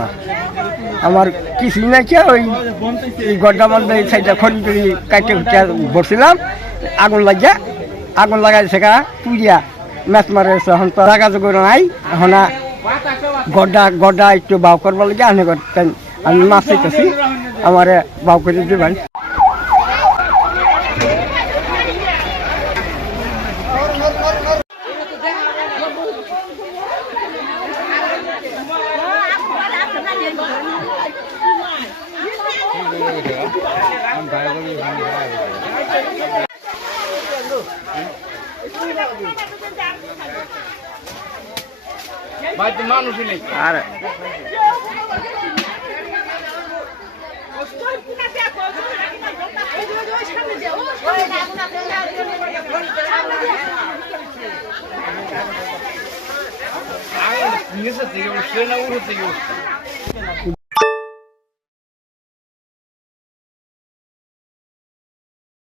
না? আমার কিছুই নাই কি ওই গড্ডা মধ্যে সাইডটা কুটে বসছিলাম আগুন লাগিয়া। আগুন লাগাই সেকা পুড়িয়া ম্যাচ মারে এখন তো জোগাড় নাই, এখন গড্ডা গড্ডা একটু বাউ করবার লাগে, আমি আমি মাছ আমারে বাউ করে দিবেন। মানুষই নেই। আর। নিচে থেকে উঠছে না উড়ে থেকে উঠছে